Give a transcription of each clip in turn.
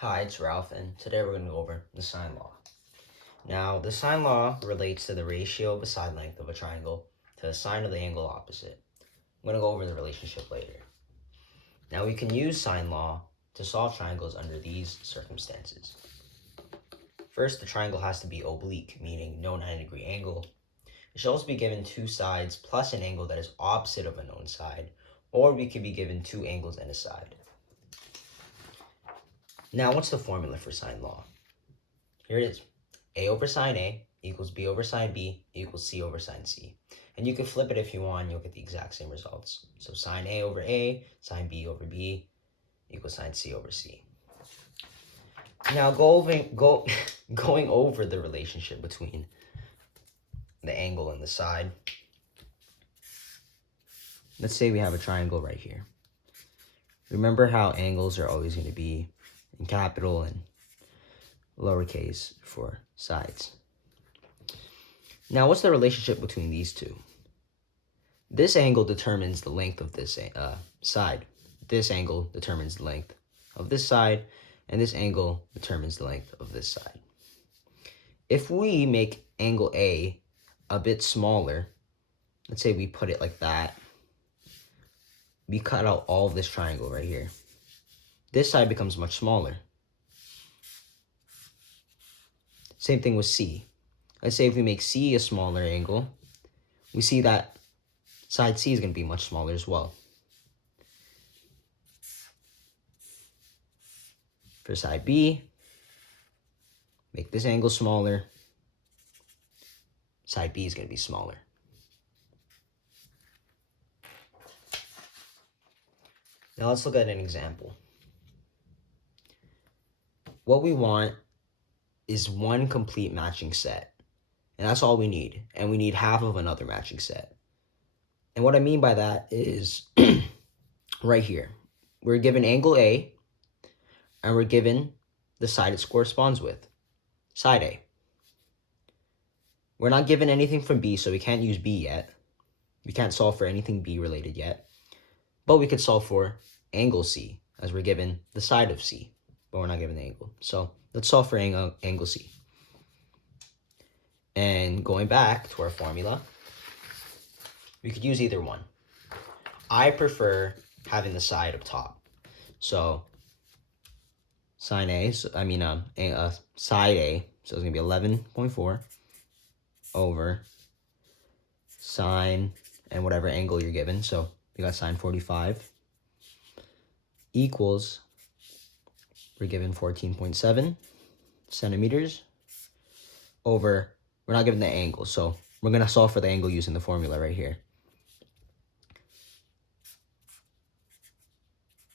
Hi, it's Ralph, and today we're going to go over the sine law. Now, the sine law relates to the ratio of a side length of a triangle to the sine of the angle opposite. I'm going to go over the relationship later. Now, we can use sine law to solve triangles under these circumstances. First, the triangle has to be oblique, meaning no 90-degree angle. It should also be given two sides plus an angle that is opposite of a known side, or we could be given two angles and a side. Now, what's the formula for sine law? Here it is. A over sine A equals B over sine B equals C over sine C. And you can flip it if you want, you'll get the exact same results. So sine A over A, sine B over B equals sine C over C. Now going over the relationship between the angle and the side. Let's say we have a triangle right here. Remember how angles are always going to be in capital and lowercase for sides. Now, what's the relationship between these two? This angle determines the length of this side. This angle determines the length of this side, and this angle determines the length of this side. If we make angle A a bit smaller, let's say we put it like that, we cut out all of this triangle right here. This side becomes much smaller. Same thing with C. Let's say if we make C a smaller angle, we see that side C is going to be much smaller as well. For side B, make this angle smaller. Side B is going to be smaller. Now let's look at an example. What we want is one complete matching set. And that's all we need. And we need half of another matching set. And what I mean by that is right here. We're given angle A, and we're given the side it corresponds with, side A. We're not given anything from B, so we can't use B yet. We can't solve for anything B related yet. But we could solve for angle C, as we're given the side of C, but we're not given the angle. So let's solve for angle C. And going back to our formula, we could use either one. I prefer having the side up top. So sine A, side A, so it's going to be 11.4 over sine and whatever angle you're given. So we got sine 45 equals, we're given 14.7 centimeters over, we're not given the angle, so we're going to solve for the angle using the formula right here.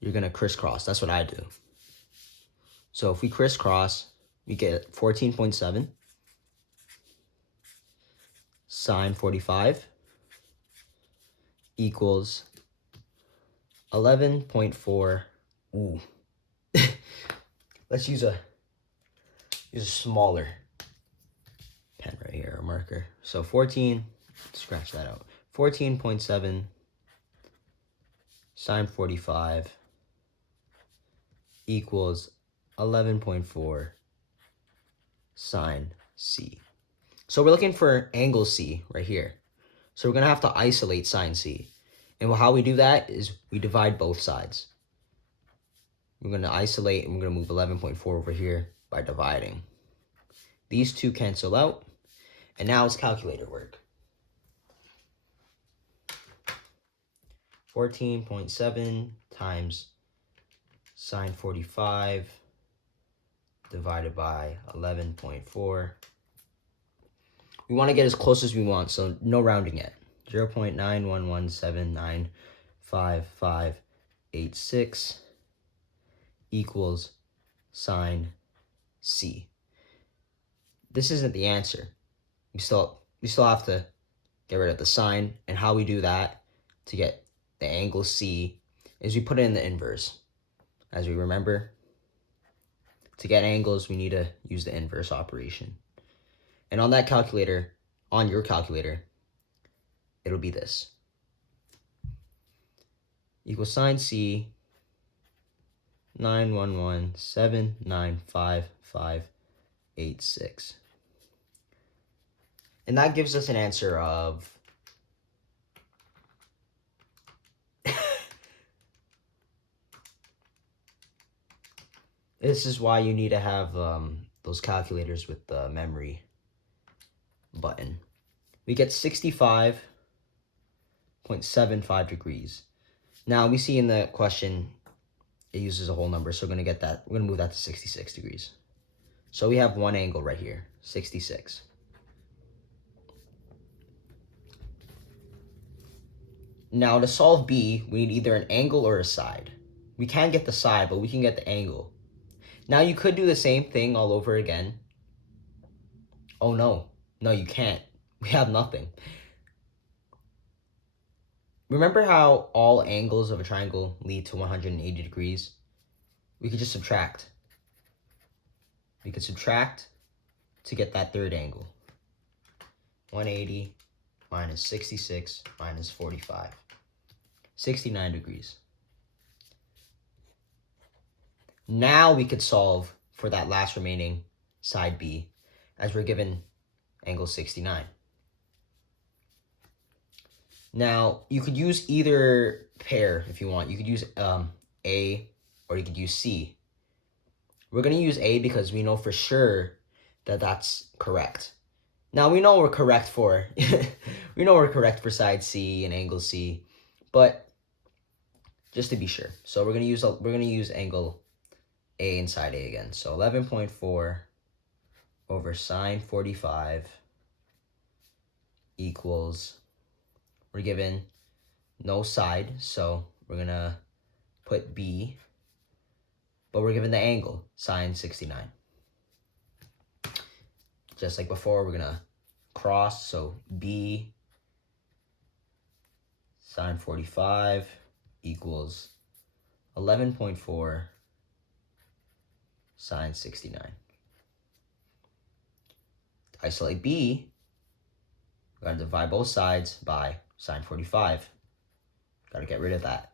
You're going to crisscross. That's what I do. So if we crisscross, we get 14.7 sine 45 equals 11.4. Ooh. Let's use a smaller pen right here, a marker. So 14, scratch that out. 14.7 sine 45 equals 11.4 sine C. So we're looking for angle C right here. So we're going to have to isolate sine C. And how we do that is we divide both sides. We're going to isolate, and we're going to move 11.4 over here by dividing. These two cancel out, and now it's calculator work. 14.7 times sine 45 divided by 11.4. We want to get as close as we want, so no rounding yet. 0.911795586 equals sine C. This isn't the answer. We still have to get rid of the sine, and how we do that to get the angle C is we put it in the inverse. As we remember, to get angles, we need to use the inverse operation. And on that calculator, on your calculator, it'll be this. Equals sine C 911,795,586. And that gives us an answer of this is why you need to have those calculators with the memory button. We get 65.75 degrees. Now we see in the question it uses a whole number, so we're gonna get that. We're gonna move that to 66 degrees. So we have one angle right here, 66. Now to solve B, we need either an angle or a side. We can't get the side, but we can get the angle. Now you could do the same thing all over again. Oh no, you can't. We have nothing. Remember how all angles of a triangle lead to 180 degrees? We could just subtract. We could subtract to get that third angle. 180 minus 66 minus 45. 69 degrees. Now we could solve for that last remaining side B, as we're given angle 69. Now, you could use either pair if you want. You could use A or you could use C. We're going to use A because we know for sure that that's correct. Now, we know we're correct for side C and angle C, but just to be sure. So we're going to use angle A and side A again. So 11.4 over sine 45 equals, we're given no side, so we're going to put B, but we're given the angle, sine 69. Just like before, we're going to cross, so B sine 45 equals 11.4 sine 69. To isolate B, we're going to divide both sides by sine 45. Got to get rid of that.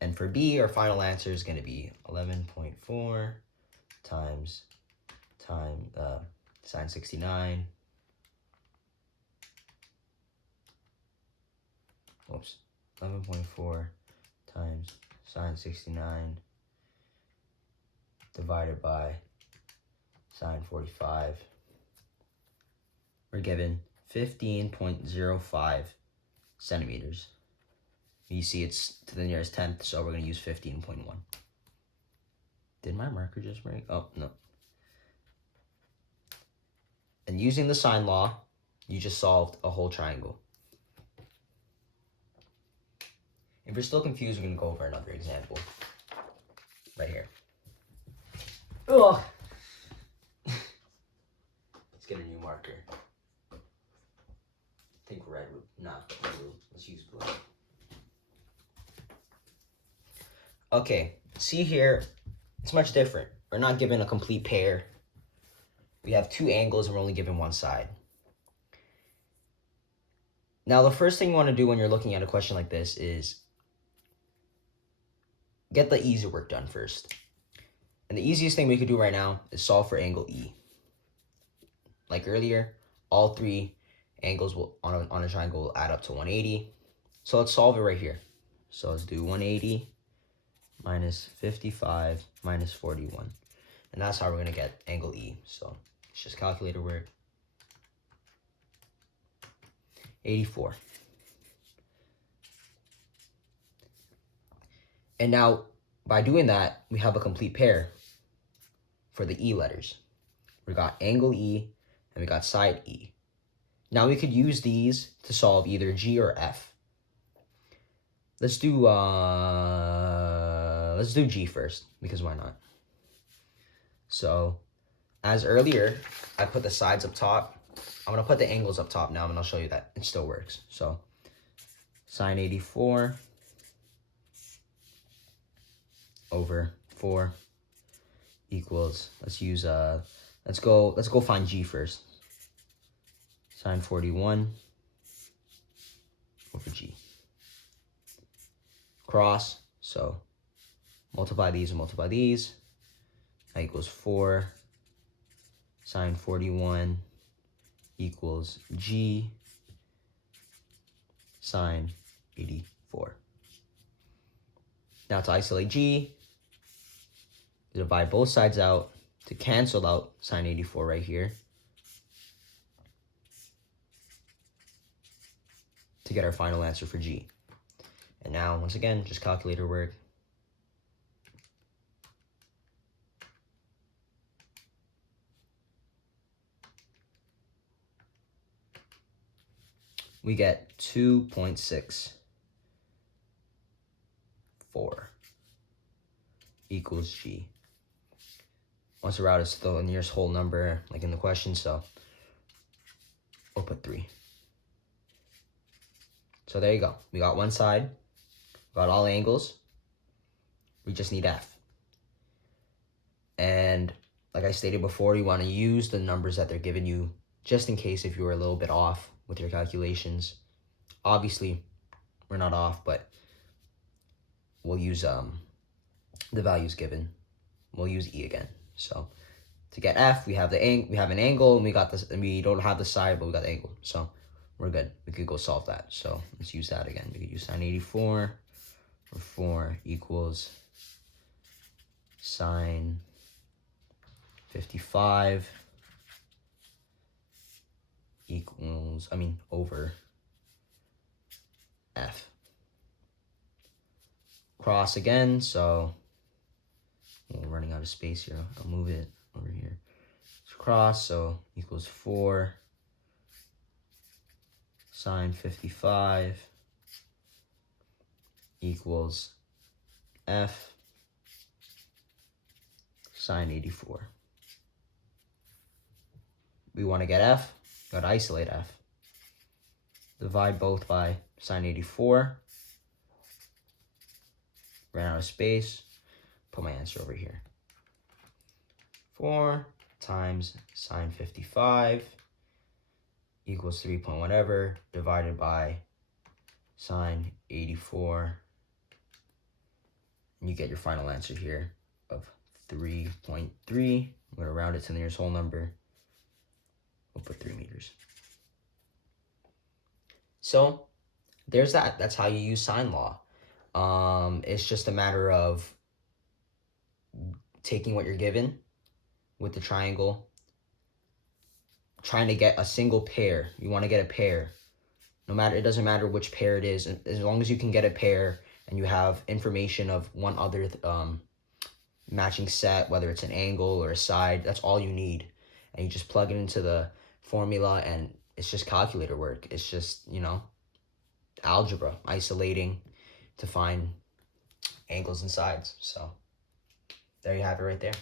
And for B, our final answer is going to be 11.4 times sine 69. Oops. 11.4 times sine 69 divided by sine 45. We're given 15.05 centimeters. You see it's to the nearest tenth, so we're going to use 15.1. Did my marker just break? Oh, no. And using the sine law, you just solved a whole triangle. If you're still confused, we're going to go over another example. Right here. Oh! Let's get a new marker. I think red would not blue. Let's use blue. Okay, see here, it's much different. We're not given a complete pair. We have two angles and we're only given one side. Now, the first thing you want to do when you're looking at a question like this is get the easy work done first. And the easiest thing we could do right now is solve for angle E. Like earlier, all three angles on a triangle will add up to 180. So let's solve it right here. So let's do 180 minus 55 minus 41. And that's how we're going to get angle E. So it's just calculator work. 84. And now, by doing that, we have a complete pair for the E letters. We got angle E and we got side E. Now we could use these to solve either G or F. Let's do G first, because why not? So, as earlier, I put the sides up top. I'm going to put the angles up top now, and I'll show you that it still works. So, sine 84 over 4 equals, let's go find G first. Sine 41 over G. cross. So multiply these and multiply these. That equals 4 sine 41 equals G sine 84. Now to isolate G, divide both sides out to cancel out sine 84 right here to get our final answer for G. And now, once again, just calculator work. We get 2.64 equals G. Once the route is the nearest whole number, like in the question, so we'll put 3. So there you go. We got one side, got all angles. We just need F. And like I stated before, you want to use the numbers that they're giving you just in case if you were a little bit off with your calculations. Obviously, we're not off, but we'll use the values given. We'll use E again. So to get F, we have an angle, and we got this, and we don't have the side, but we got the angle. So we're good. We could go solve that. So let's use that again. We could use sine 84, where 4 equals sine 55 equals, over F. Cross again, so we're running out of space here. I'll move it over here. Cross, so equals 4 sine 55 equals F sine 84. We want to get F, got to isolate F. Divide both by sine 84. Ran out of space. Put my answer over here. 4 times sine 55 equals 3 point whatever divided by sine 84. And you get your final answer here of 3.3. I'm going to round it to the nearest whole number. We'll put 3 meters. So there's that. That's how you use sine law. It's just a matter of taking what you're given with the triangle, trying to get a single pair. You want to get a pair. It doesn't matter which pair it is, as long as you can get a pair and you have information of one other matching set, whether it's an angle or a side, that's all you need. And you just plug it into the formula and it's just calculator work. It's just, algebra, isolating to find angles and sides. So there you have it right there.